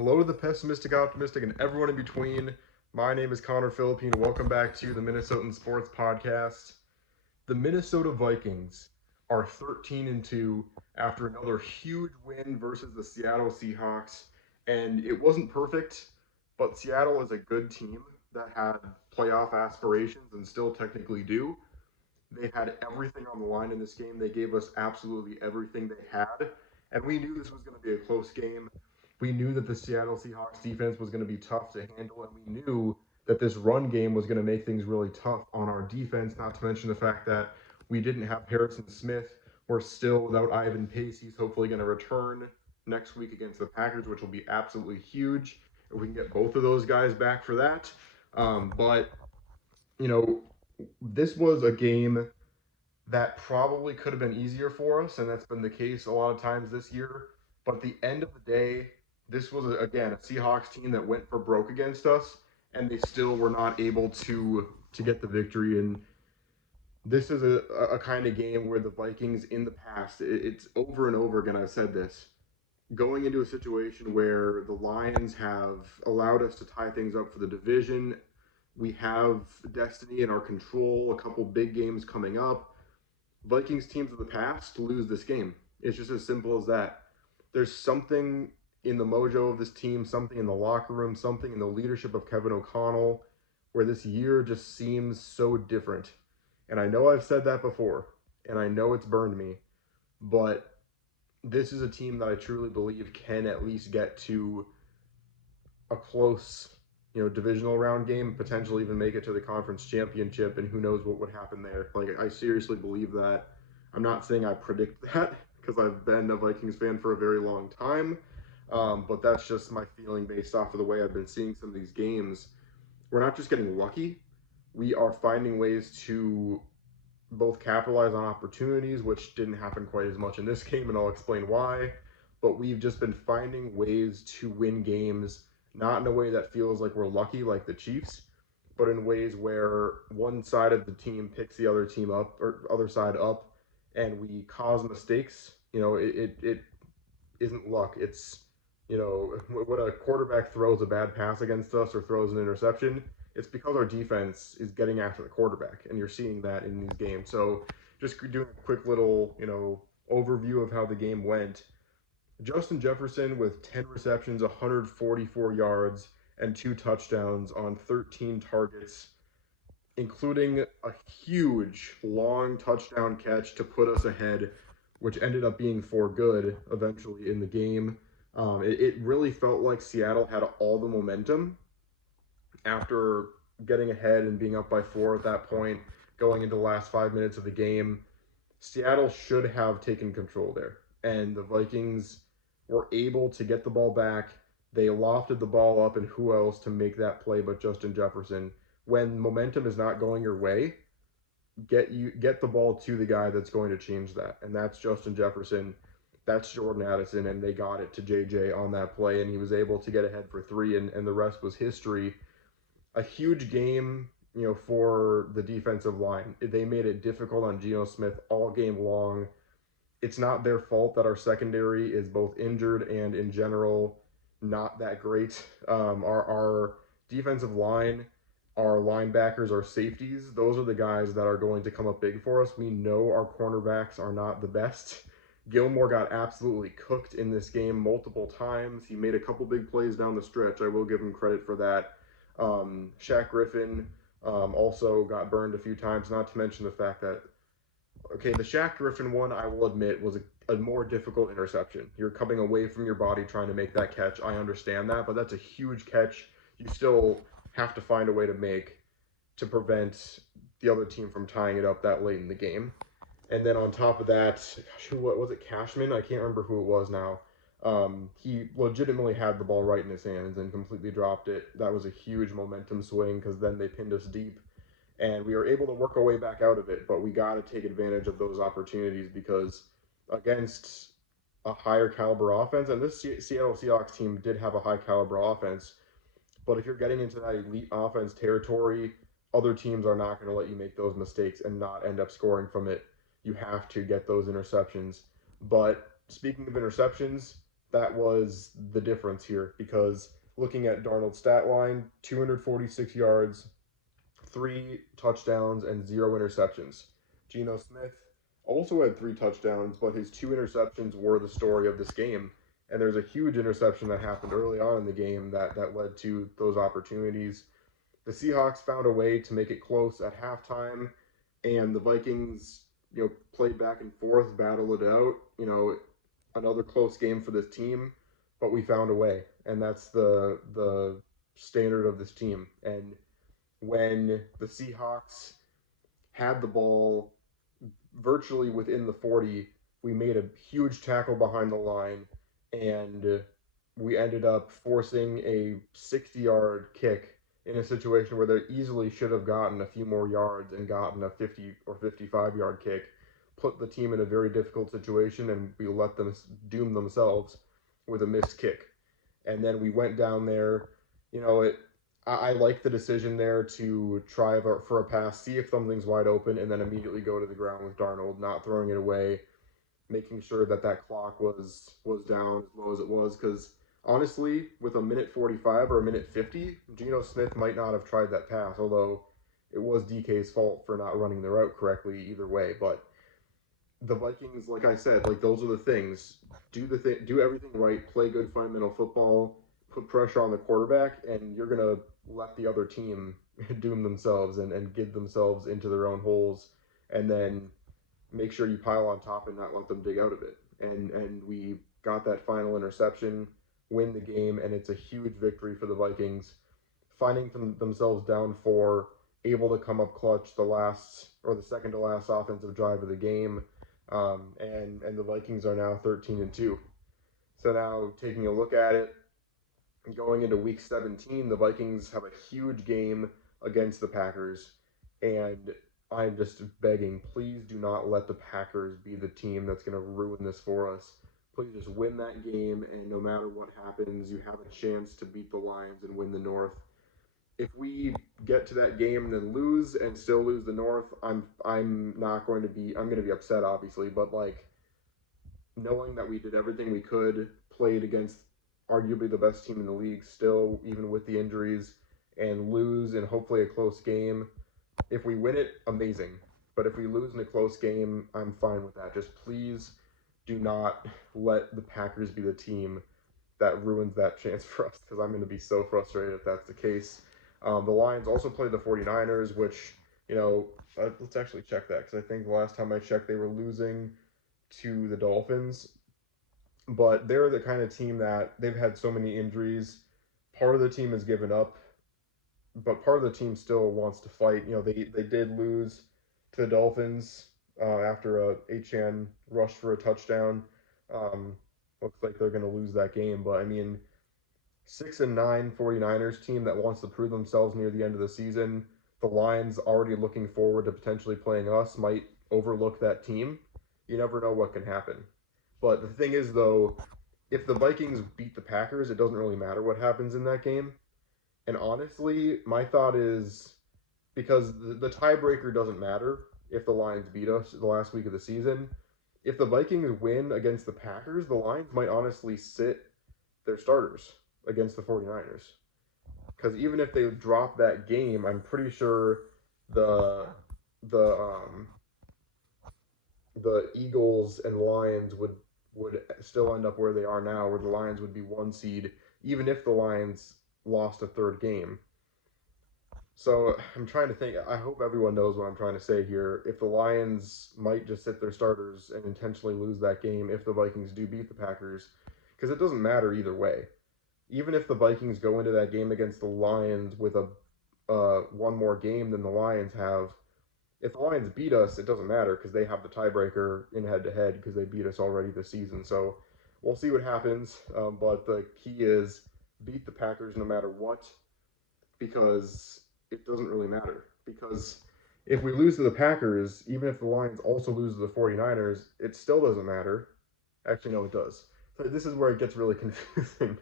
Hello to the pessimistic, optimistic, and everyone in between. My name is Connor Philippine. Welcome back to the Minnesotan Sports Podcast. The Minnesota Vikings are 13 and 2 after another huge win versus the Seattle Seahawks. And it wasn't perfect, but Seattle is a good team that had playoff aspirations and still technically do. They had everything on the line in this game. They gave us absolutely everything they had. And we knew this was going to be a close game. We knew that the Seattle Seahawks defense was going to be tough to handle. And we knew that this run game was going to make things really tough on our defense, not to mention the fact that we didn't have Harrison Smith. We're still without Ivan Pace. He's hopefully going to return next week against the Packers, which will be absolutely huge if we can get both of those guys back for that. But, you know, this was a game that probably could have been easier for us, and that's been the case a lot of times this year. But at the end of the day, this was again a Seahawks team that went for broke against us, and they still were not able to get the victory. And this is a kind of game where the Vikings in the past, it's over and over again. I've said this. Going into a situation where the Lions have allowed us to tie things up for the division, we have destiny in our control, a couple big games coming up. Vikings teams of the past lose this game. It's just as simple as that. There's something in the mojo of this team, something in the locker room, something in the leadership of Kevin O'Connell, where this year just seems so different. And I know I've said that before, and I know it's burned me, but this is a team that I truly believe can at least get to a close, divisional round game, potentially even make it to the conference championship, and who knows what would happen there. Like, I seriously believe that. I'm not saying I predict that because I've been a Vikings fan for a very long time, but that's just my feeling based off of the way I've been seeing some of these games. We're not just getting lucky; we are finding ways to both capitalize on opportunities, which didn't happen quite as much in this game, and I'll explain why. But we've just been finding ways to win games, not in a way that feels like we're lucky, like the Chiefs, but in ways where one side of the team picks the other team up or other side up, and we cause mistakes. It isn't luck. It's when a quarterback throws a bad pass against us or throws an interception, it's because our defense is getting after the quarterback, and you're seeing that in these games. So, just doing a quick little overview of how the game went. Justin Jefferson with 10 receptions, 144 yards, and 2 touchdowns on 13 targets, including a huge long touchdown catch to put us ahead, which ended up being for good eventually in the game. It really felt like Seattle had all the momentum after getting ahead and being up by 4 at that point, going into the last 5 minutes of the game. Seattle should have taken control there, and the Vikings were able to get the ball back. They lofted the ball up, and who else to make that play but Justin Jefferson? When momentum is not going your way, get the ball to the guy that's going to change that, and that's Justin Jefferson. That's Jordan Addison, and they got it to JJ on that play, and he was able to get ahead for 3, and the rest was history. A huge game, for the defensive line. They made it difficult on Geno Smith all game long. It's not their fault that our secondary is both injured and in general not that great. Our defensive line, our linebackers, our safeties, those are the guys that are going to come up big for us. We know our cornerbacks are not the best. Gilmore got absolutely cooked in this game multiple times. He made a couple big plays down the stretch. I will give him credit for that. Shaq Griffin also got burned a few times, not to mention the fact that, okay, the Shaq Griffin one, I will admit, was a more difficult interception. You're coming away from your body trying to make that catch. I understand that, but that's a huge catch you still have to find a way to make to prevent the other team from tying it up that late in the game. And then on top of that, gosh, what was it, Cashman? I can't remember who it was now. He legitimately had the ball right in his hands and completely dropped it. That was a huge momentum swing because then they pinned us deep, and we were able to work our way back out of it. But we got to take advantage of those opportunities because against a higher caliber offense, and this Seattle Seahawks team did have a high caliber offense, but if you're getting into that elite offense territory, other teams are not going to let you make those mistakes and not end up scoring from it. You have to get those interceptions. But speaking of interceptions, that was the difference here because looking at Darnold's stat line, 246 yards, 3 touchdowns, and 0 interceptions. Geno Smith also had 3 touchdowns, but his 2 interceptions were the story of this game. And there's a huge interception that happened early on in the game that led to those opportunities. The Seahawks found a way to make it close at halftime, and the Vikings, played back and forth, battled it out. Another close game for this team, but we found a way, and that's the standard of this team. And when the Seahawks had the ball virtually within the 40, we made a huge tackle behind the line, and we ended up forcing a 60-yard kick in a situation where they easily should have gotten a few more yards and gotten a 50 or 55-yard kick, put the team in a very difficult situation, and we let them doom themselves with a missed kick. And then we went down there. I like the decision there to try for a pass, see if something's wide open, and then immediately go to the ground with Darnold, not throwing it away, making sure that clock was down as low as it was. Because honestly, with a minute 45 or a minute 50, Geno Smith might not have tried that pass, although it was DK's fault for not running the route correctly either way. But the Vikings, like I said, like those are the things. Do everything right, play good fundamental football, put pressure on the quarterback, and you're gonna let the other team doom themselves and get themselves into their own holes, and then make sure you pile on top and not let them dig out of it. And we got that final interception, win the game, and it's a huge victory for the Vikings, finding themselves down four, able to come up clutch the last or the second to last offensive drive of the game, and the Vikings are now 13-2. So now taking a look at it, going into week 17, the Vikings have a huge game against the Packers, and I'm just begging, please do not let the Packers be the team that's going to ruin this for us. Please just win that game, and no matter what happens, you have a chance to beat the Lions and win the North. If we get to that game and then lose and still lose the North, I'm not going to be I'm going to be upset, obviously, but like knowing that we did everything we could, played against arguably the best team in the league still, even with the injuries, and lose in hopefully a close game. If we win it, amazing. But if we lose in a close game, I'm fine with that. Just please do not let the Packers be the team that ruins that chance for us, because I'm going to be so frustrated if that's the case. The Lions also played the 49ers, which, let's actually check that, because I think the last time I checked, they were losing to the Dolphins. But they're the kind of team that they've had so many injuries. Part of the team has given up, but part of the team still wants to fight. They did lose to the Dolphins after a HN rushed for a touchdown. Um, Looks like they're going to lose that game, but I mean, 6-9 49ers team that wants to prove themselves near the end of the season. The Lions already looking forward to potentially playing us might overlook that team. You never know what can happen. But the thing is, though, if the Vikings beat the Packers, it doesn't really matter what happens in that game. And honestly, my thought is because the tiebreaker doesn't matter if the Lions beat us the last week of the season. If the Vikings win against the Packers, the Lions might honestly sit their starters against the 49ers. Because even if they drop that game, I'm pretty sure the the um, the Eagles and Lions would still end up where they are now, where the Lions would be 1 seed, even if the Lions lost a third game. So I'm trying to think. I hope everyone knows what I'm trying to say here. If the Lions might just sit their starters and intentionally lose that game if the Vikings do beat the Packers, because it doesn't matter either way. Even if the Vikings go into that game against the Lions with a one more game than the Lions have, if the Lions beat us, it doesn't matter because they have the tiebreaker in head-to-head because they beat us already this season. So we'll see what happens. But the key is beat the Packers no matter what, because it doesn't really matter. Because if we lose to the Packers, even if the Lions also lose to the 49ers, it still doesn't matter. Actually, no, it does. So this is where it gets really confusing.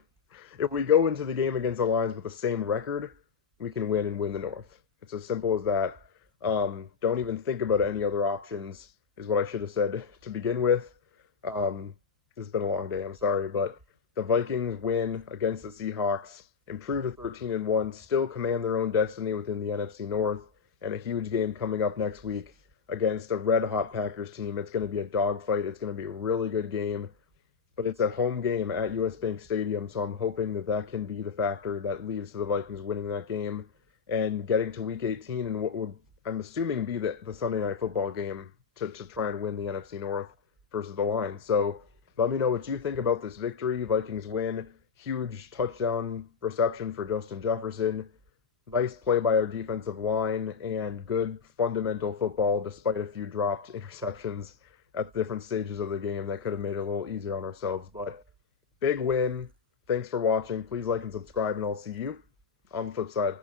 If we go into the game against the Lions with the same record, we can win and win the North. It's as simple as that. Don't even think about any other options, is what I should have said to begin with. It's been a long day, I'm sorry, but The Vikings win against the Seahawks, improve to 13-1, still command their own destiny within the NFC North, and a huge game coming up next week against a red hot Packers team. It's going to be a dogfight. It's going to be a really good game, but it's a home game at US Bank Stadium, so I'm hoping that that can be the factor that leads to the Vikings winning that game and getting to Week 18 and what would I'm assuming be the Sunday Night Football game to try and win the NFC North versus the Lions. So let me know what you think about this victory. Vikings win, huge touchdown reception for Justin Jefferson. Nice play by our defensive line and good fundamental football despite a few dropped interceptions at different stages of the game that could have made it a little easier on ourselves. But big win. Thanks for watching. Please like and subscribe, and I'll see you on the flip side.